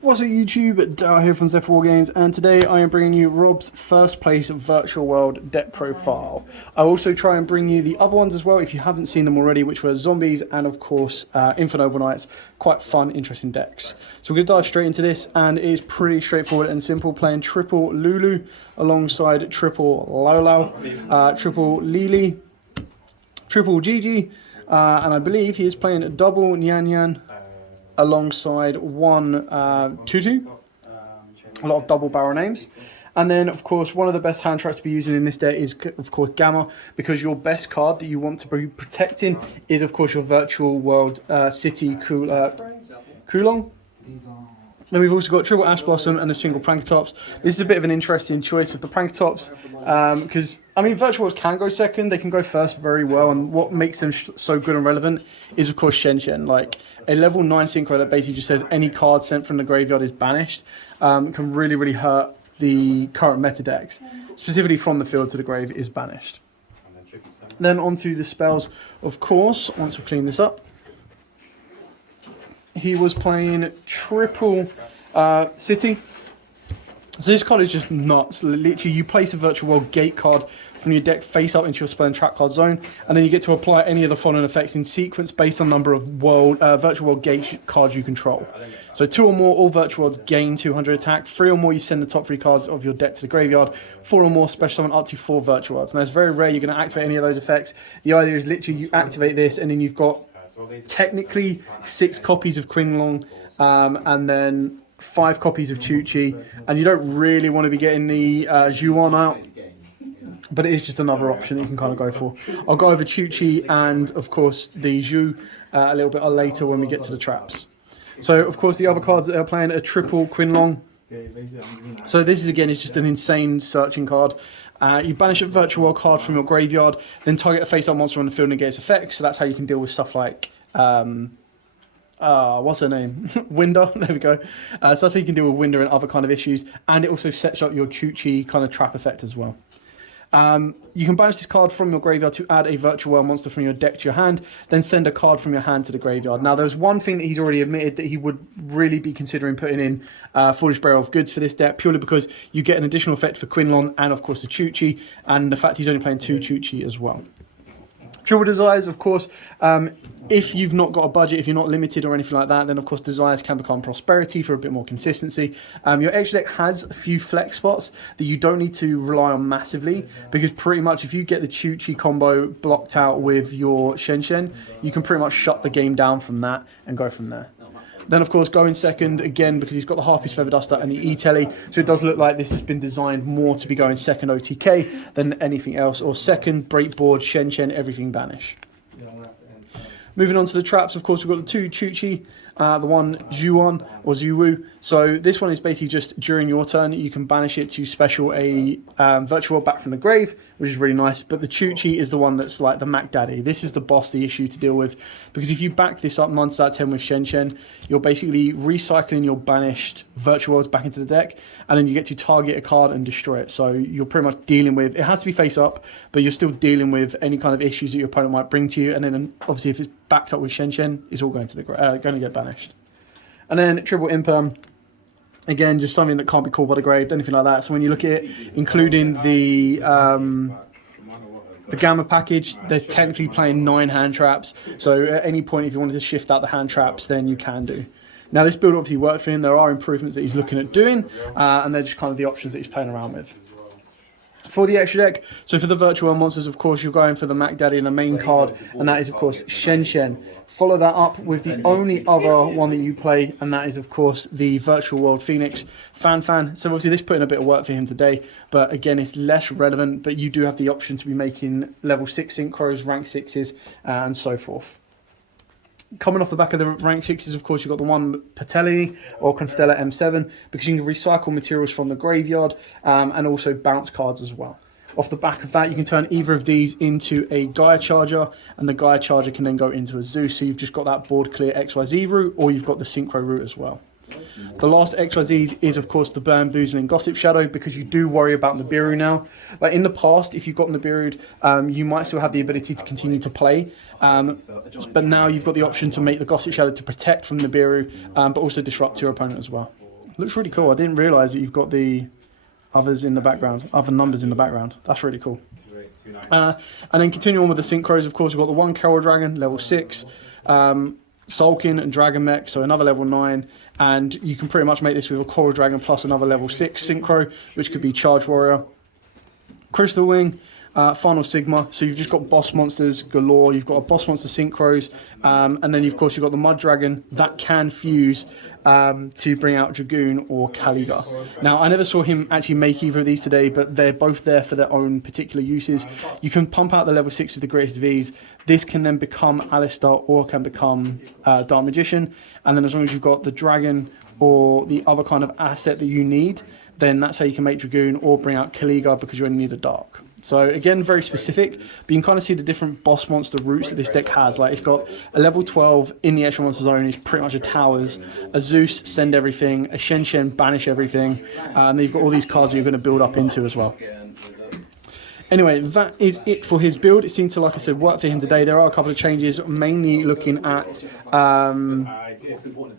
What's up YouTube, Darryl here from Zephyr War Games, and today I am bringing you Rob's first place virtual world deck profile. I also try and bring you the other ones as well if you haven't seen them already, which were Zombies and of course Infinite Overnights. Quite fun, interesting decks. So we're going to dive straight into this, and it is pretty straightforward and simple, playing triple Lulu alongside triple Lolo, triple Lily, triple Gigi, and I believe he is playing a double Nyan Nyan alongside one Tutu, a lot of double barrel names. And then of course one of the best hand traps to be using in this deck is of course Gamma, because your best card that you want to be protecting is of course your virtual world city Kulong. Then we've also got triple Ash Blossom and the single Prankatops. This is a bit of an interesting choice of the Prankatops, because I mean virtual worlds can go second, they can go first very well, and what makes them so good and relevant is of course Shen Shen. Like a level 9 synchro that basically just says any card sent from the graveyard is banished, can really hurt the current meta decks. Specifically from the field to the grave is banished. Then onto the spells, of course, once we clean this up. He was playing triple City. So this card is just nuts. Literally, you place a virtual world gate card from your deck face up into your spell and trap card zone, and then you get to apply any of the following effects in sequence based on the number of virtual world gate cards you control. So 2 or more, all virtual worlds gain 200 attack. 3 or more, you send the top 3 cards of your deck to the graveyard. 4 or more, special summon up to 4 virtual worlds. Now it's very rare you're going to activate any of those effects. The idea is literally you activate this, and then you've got technically 6 copies of Qinglong, and then 5 copies of Chuchi, and you don't really want to be getting the Yugioh out, but it is just another option that you can kind of go for. I'll go over Chuchi and of course the Zhu a little bit later when we get to the traps. So of course the other cards that they're playing are triple Qinglong. So this is again is just an insane searching card. You banish a virtual world card from your graveyard, then target a face-up monster on the field and negate its effects. So that's how you can deal with stuff like what's her name? Winder, there we go. So that's how you can deal with Winder and other kind of issues, and it also sets up your Chuchi kind of trap effect as well. You can banish this card from your graveyard to add a virtual world monster from your deck to your hand, then send a card from your hand to the graveyard. Now there's one thing that he's already admitted that he would really be considering putting in Foolish Bearer of Goods for this deck, purely because you get an additional effect for Qinglong and of course the Chuchi, and the fact he's only playing 2 Chuchi as well. Triple Desires, of course, if you've not got a budget, if you're not limited or anything like that, then of course Desires can become Prosperity for a bit more consistency. Your extra deck has a few flex spots that you don't need to rely on massively, because pretty much if you get the Chuchi combo blocked out with your Shen Shen, you can pretty much shut the game down from that and go from there. Then, of course, going second, again, because he's got the Harpy's Feather Duster and the E-Telly, so it does look like this has been designed more to be going second OTK than anything else, or second Breakboard, Shen Shen, everything banish. Moving on to the traps, of course, we've got the 2 Chuchi, the one Zhuan or Zhuwu. So this one is basically just during your turn, you can banish it to special a virtual world back from the grave, which is really nice. But the Chuchi is the one that's like the Mac Daddy. This is the boss, the issue to deal with, because if you back this up 9 out of 10 with Shen Shen, you're basically recycling your banished virtual worlds back into the deck, and then you get to target a card and destroy it. So you're pretty much dealing with, it has to be face up, but you're still dealing with any kind of issues that your opponent might bring to you. And then obviously if it's backed up with Shen Shen, it's all going to the going to get banished. And then triple Imperm. Again, just something that can't be called by the grave, anything like that. So when you look at it, including the Gamma package, there's technically playing 9 hand traps. So at any point, if you wanted to shift out the hand traps, then you can do. Now this build obviously worked for him. There are improvements that he's looking at doing, and they're just kind of the options that he's playing around with. For the extra deck, so for the virtual world monsters, of course, you're going for the Mac Daddy and the main card, and that is, of course, Shen Shen. Follow that up with the only other one that you play, and that is, of course, the Virtual World Phoenix Fan. So obviously this put in a bit of work for him today, but again, it's less relevant, but you do have the option to be making level 6 synchros, rank 6s, and so forth. Coming off the back of the rank 6s, of course, you've got the one Patelli or Constella M7, because you can recycle materials from the graveyard, and also bounce cards as well. Off the back of that, you can turn either of these into a Gaia Charger, and the Gaia Charger can then go into a Zeus. So you've just got that board clear XYZ route, or you've got the Syncro route as well. The last XYZ is, of course, the Burn, Boozle, and Gossip Shadow, because you do worry about Nibiru now. Like in the past, if you've got Nibiru, you might still have the ability to continue to play, but now you've got the option to make the Gossip Shadow to protect from Nibiru, but also disrupt your opponent as well. Looks really cool. I didn't realise that you've got the others in the background, other numbers in the background. That's really cool. And then continuing on with the Synchros, of course, we've got the 1 Carol Dragon, level 6, Sulkin and Dragon Mech, so another level 9, and you can pretty much make this with a Coral Dragon plus another level 6 Synchro, which could be Charge Warrior. Crystal Wing, Final Sigma, so you've just got boss monsters galore. You've got a boss monster Synchros, and then of course you've got the Mud Dragon that can fuse to bring out Dragoon or Caliga. Now, I never saw him actually make either of these today, but they're both there for their own particular uses. You can pump out the level 6 with the greatest Vs. This can then become Alistair or can become Dark Magician, and then as long as you've got the Dragon or the other kind of asset that you need, then that's how you can make Dragoon or bring out Caliga, because you only need a Dark. So again, very specific, but you can kind of see the different boss monster routes that this deck has. Like it's got a level 12 in the extra monster zone is pretty much a Towers, a Zeus, send everything, a Shen Shen, banish everything, and then you've got all these cards that you're going to build up into as well. Anyway, that is it for his build. It seems to, like I said, work for him today. There are a couple of changes, mainly looking at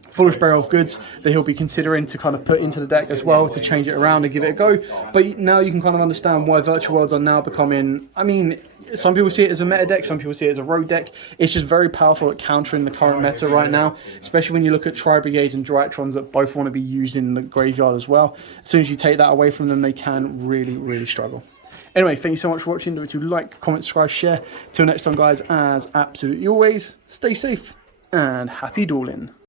Foolish Barrel of Goods that he'll be considering to kind of put into the deck as well, to change it around and give it a go. But now you can kind of understand why Virtual Worlds are now becoming, I mean, some people see it as a meta deck, some people see it as a rogue deck. It's just very powerful at countering the current meta right now, especially when you look at Tri-Brigades and Drytrons that both want to be used in the graveyard as well. As soon as you take that away from them, they can really, really struggle. Anyway, thank you so much for watching. Don't forget to like, comment, subscribe, share. Till next time, guys, as absolutely always, stay safe and happy dueling.